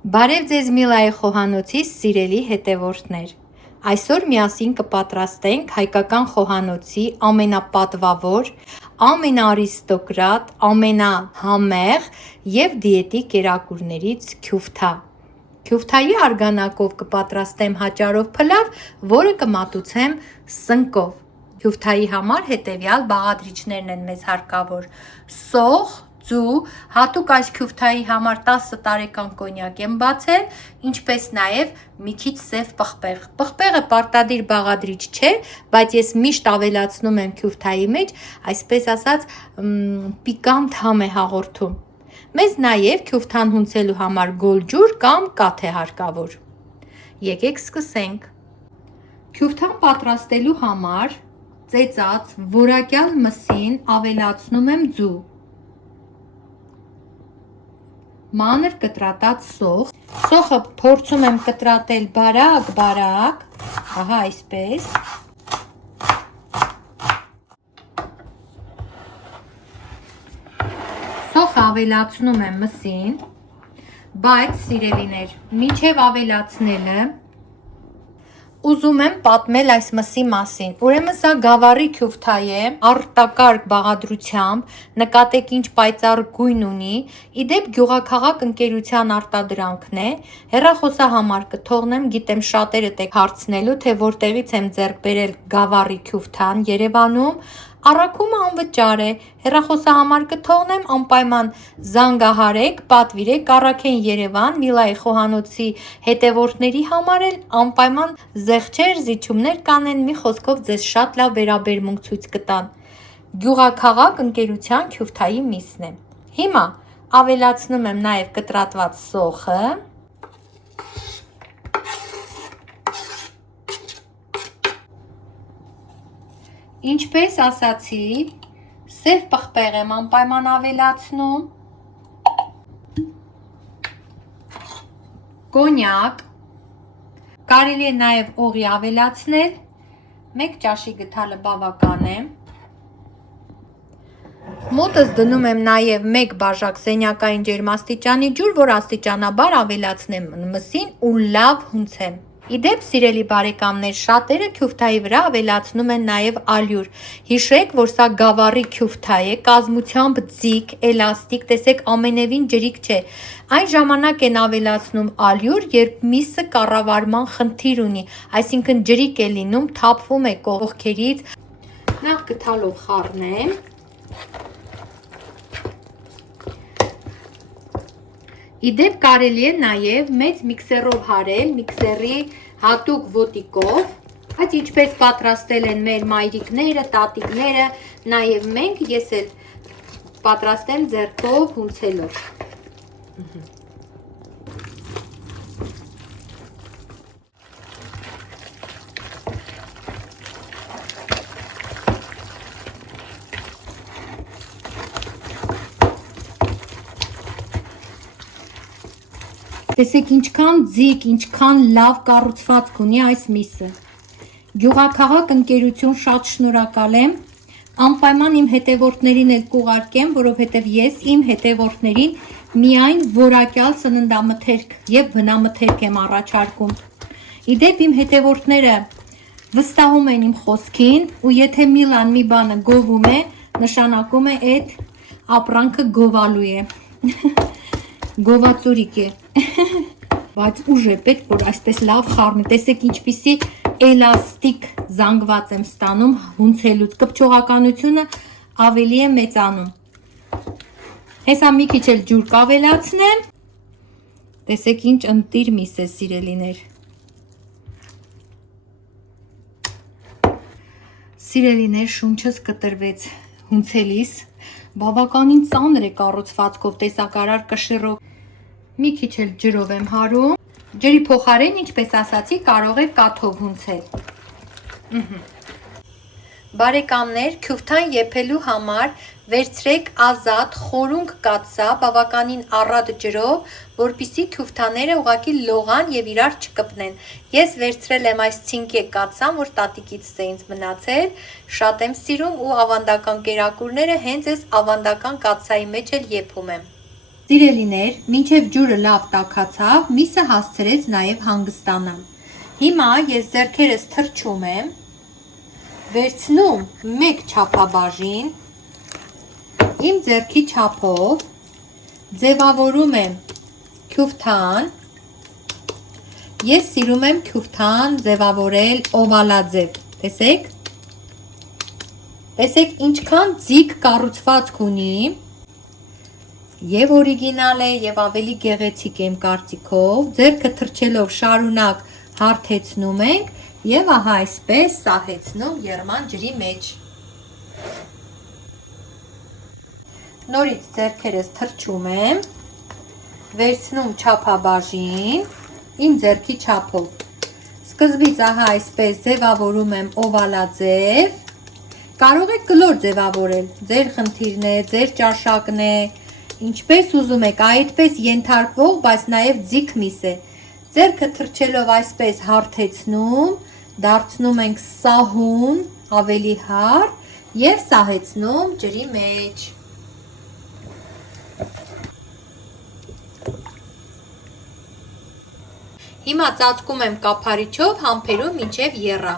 Բարև ձեզ Միլայի խոհանոցի սիրելի հետևորդներ։ Այսօր միասին կպատրաստենք հայկական խոհանոցի ամենապատվավոր, ամենաարիստոկրատ, ամենահամեղ և դիետիկ կերակուրներից քյուֆթա։ Քյուֆթայի արգանակով կպատրաստեմ հաճարով փլավ, որը կմատուցեմ սնկով։ Քյուֆթայի համար հետևյալ բաղադրիչներն են մեզ հարկավոր. սոխ, ձու, հատուկ այս քյուֆթայի համար 10 տարեկան կոնյակ եմ բացել, ինչպես նաև մի քիչ սև պղպեղ։ Պղպեղը պարտադիր բաղադրիչ չէ, բայց ես միշտ ավելացնում եմ քյուֆթայի մեջ, այսպես ասած պիկանտ համ է հաղորդում։ Մեզ նաև քյուֆթան հունցելու համար գոլ ջուր կամ կաթ է հարկավոր։ Եկեք սկսենք։ Քյուֆթան պատրաստելու համար ծեծած որակյալ մսին ավելացնում եմ ձու, մանր կտրատած սոխ, սոխը փորձում եմ կտրատել բարակ, ահա այսպես, սոխը ավելացնում եմ մսին, բայց սիրելիներ, մինչև ավելացնելը ուզում եմ պատմել այս մսի մասին։ Ուրեմն սա գավառի քյուֆթա է, արտակարգ բաղադրությամբ, նկատեք ինչ պայծառ գույն ունի, իդեպ գյուղաքաղաք ընկերության արտադրանքն է, հեռախոսահամար կթողնեմ, գիտեմ շատերդ եք հարցնելու, թե որտեղից եմ ձեռք բերել գավառի քյուֆթան Երևանում, առաքումը անվճար է, հեռախոսահամար կթողնեմ, անպայման զանգահարեք, պատվիրեք, առաքեն Երևան, Միլայի խոհանոցի հետևորդների համար էլ անպայման զեղչեր, զիջումներ կանեն, մի խոսքով ձեզ շատ լավ վերաբերմունք ցույց կտան։ Գյուղաքաղաք ընկերության քյուֆթայի միսն է։ Հիմա ավելացնում եմ նաև կտրատված սոխը, ինչպես ասացի, սև պղպեղ եմ անպայման ավելացնում, կոնյակ, կարելի է նաև օղի ավելացնել, 1 ճաշի գթալը բավական է, մոտս դնում եմ նաև 1 բաժակ սենյակային ջերմաստիճանի ջուր, որ աստիճանաբար ավելացնեմ մսին ու լավ հունցեմ։ Իդեպ սիրելի բարեկամներ, շատերը քյուֆթայի վրա ավելացնում են նաև ալյուր։ Հիշեք, որ սա գավառի քյուֆթա է, կազմությամբ ձիգ, էլաստիկ, տեսեք ամենևին ջրիկ չէ։ Այն ժամանակ են ավելացնում ալյուր, երբ միսը կառավարման խնդիր ունի, այսինքն ջրիկ է լինում, թափվում է կողքերից։ Նախ գթալով խառնեմ։ Իդեպ կարելի է նաև մեծ միքսերով հարել, միքսերի հատուկ ոտիկով, բայց ինչպես պատրաստել են մեր մայրիկները, տատիկները, նաև մենք, ես էլ պատրաստեմ ձեռքով հունցելով։ Տեսեք ինչքան ձիգ, ինչքան լավ կառուցվածք ունի այս միսը։ Գյուղաքաղաք ընկերություն շատ շնորհակալ եմ, անպայման իմ հետևորդներին էլ կուղարկեմ, որովհետև ես իմ հետևորդներին միայն որակյալ սննդամթերք և բնամթերք եմ առաջարկում։ Իդեպ իմ հետևորդները վստահում են իմ խոսքին, ու եթե Միլան մի բանը գովում է, նշանակում է այդ ապրանքը գովալու է։ Գովածորիկ է, բայց ուժ է պետք, որ այսպես լավ խառնի, տեսեք ինչպիսի էլաստիկ զանգված եմ ստանում հունցելուց, կպչողականությունը ավելի է մեծանում։ Հեսա մի քիչ էլ ջուր կավելացնեմ, տեսեք ինչ ընտիր միս է սիրելիներ։ Սիրելիներ, շունչս կտրվեց հունցելիս, բավականին ծանր է կառուցվածքով, տեսակարար կշիռով, մի քիչ էլ ջրով եմ հարում, ջրի փոխարեն, ինչպես ասացի, կարող եք կաթով հունցել։ Բարեկամներ, քյուֆթան եփելու համար վերցրեք ազատ խորունկ կաթսա, բավականին առատ ջրով, որպեսզի քյուֆթաները ուղղակի լողան և իրար չկպնեն։ Ես վերցրել եմ այս ցինկե կաթսան, որ տատիկից է ինձ մնացել, շատ եմ սիրում ու ավանդական կերակուրները հենց այս ավանդական կաթսայի մեջ էլ եփում եմ։ Սիրելիներ, մինչև ջուրը լավ տաքացավ, միսը հասցրեց նաև հանգստանալ։ Հիմա ես ձեռքերս թռչում եմ, վերցնում մեկ չափաբաժին, իմ ձեռքի չափով, ձևավորում եմ քյուֆթան, ես սիրում եմ քյուֆթան ձևավորել օվալաձև, տեսեք, տեսեք ինչքան ձիգ կառուցվածք ունի, և օրիգինալ է, և ավելի գեղեցիկ եմ կարծիքով, ձեռքը թռչելով շարունակ հարթեցնում ենք և ահա այսպես սահեցնում եղման ջրի մեջ։ Նորից ձեռքերս թռչում եմ, վերցնում չափաբաժին, իմ ձեռքի չափով։ Սկզբից ահա այսպես ձևավորում եմ օվալաձև, կարող եք կլոր ձևավորել, ձեր խնդիրն է, ձեր ճաշակն է, ինչպես ուզում եք, այդպես ենթարկվող, բայց նաև ձիգ միս է։ Ձեռքը թռչելով այսպես հարթեցնում, դարձնում ենք սահուն, ավելի հարթ և սահեցնում ջրի մեջ։ Հիմա ծածկում եմ կափարիչով, համբերում մինչև եռա։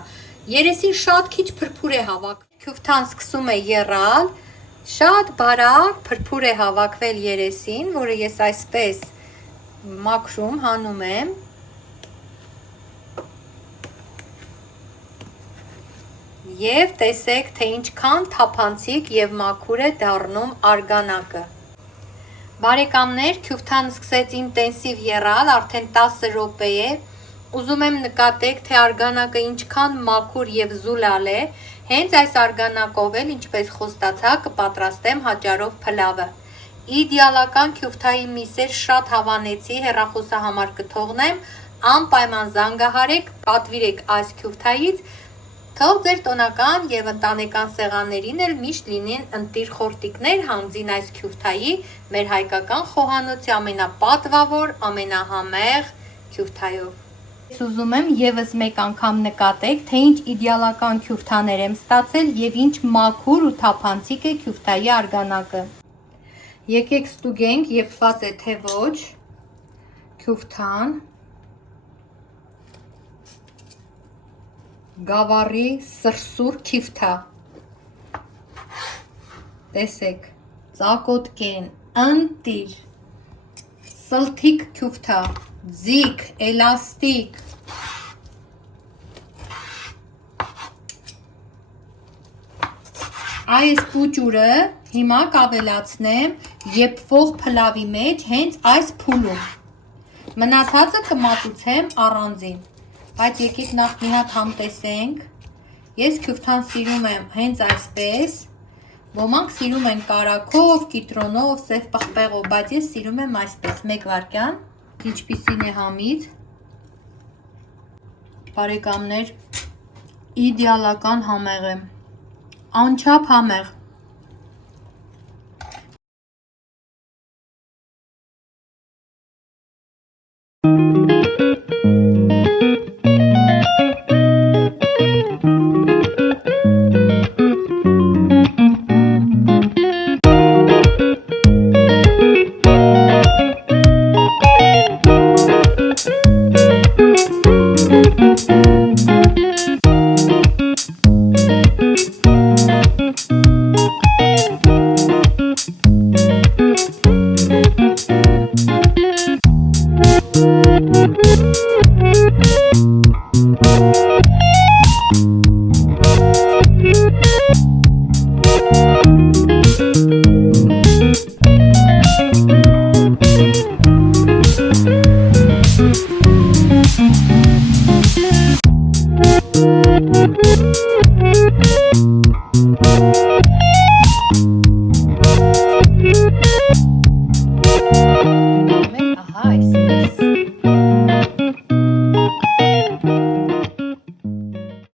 Երեսին շատ քիչ փրփուր է հավաքվել։ Քյուֆթան սկսում է եռալ, շատ բարակ փրփուր է հավաքվել երեսին, որը ես այսպես մաքրում հանում եմ։ Եվ տեսեք, թե ինչքան թափանցիկ և մաքուր է դառնում արգանակը։ Բարեկամներ, քյուֆթան սկսեց ինտենսիվ եռալ, արդեն 10 րոպե է։ Ուզում եմ նկատեք, թե արգանակը ինչքան մաքուր և զուլալ է, հենց այս արգանակով էլ, ինչպես խոստացա, կպատրաստեմ հաճարով փլավը։ Իդեալական քյուֆթայի միսեր շատ հավանեցի, հեռախոսահամար կթողնեմ, անպայման զանգահարեք, պատվիրեք այս քյուֆթայից, թող ձեր տոնական և ընտանեկան սեղաններին էլ միշտ լինեն ընտիր խորտիկներ հանձին այս քյուֆթայի, մեր հայկական խոհանոցի ամենապատվավոր, ամենահամեղ քյուֆթայով։ Ես ուզում եմ ևս մեկ անգամ նկատեք, թե ինչ իդեալական քյուֆթաներ եմ ստացել և ինչ մաքուր ու թափանցիկ է քյուֆթայի արգանակը։ Եկեք ստուգենք, եփված է թե ոչ քյուֆթան։ Գավառի սրսուր քյուֆթա։ Տեսեք, ծակոտկեն, ընտիր, սլթիկ քյուֆթա, ձիգ, էլաստիկ։ Այս պուճուրը հիմա կավելացնեմ եփվող փլավի մեջ հենց այս փուլում։ Մնացածը կմատուցեմ առանձին, բայց եկեք նախ մի հատ համտեսենք։ Ես քյուֆթան սիրում եմ հենց այսպես, ոմանք սիրում են կարագով, կիտրոնով, սև պղպեղով, բայց ես սիրում եմ այսպես, մեկ վայրկյան, ինչպիսին է համից։ Բարեկամներ, իդեալական համեղ է, անչափ համեղ։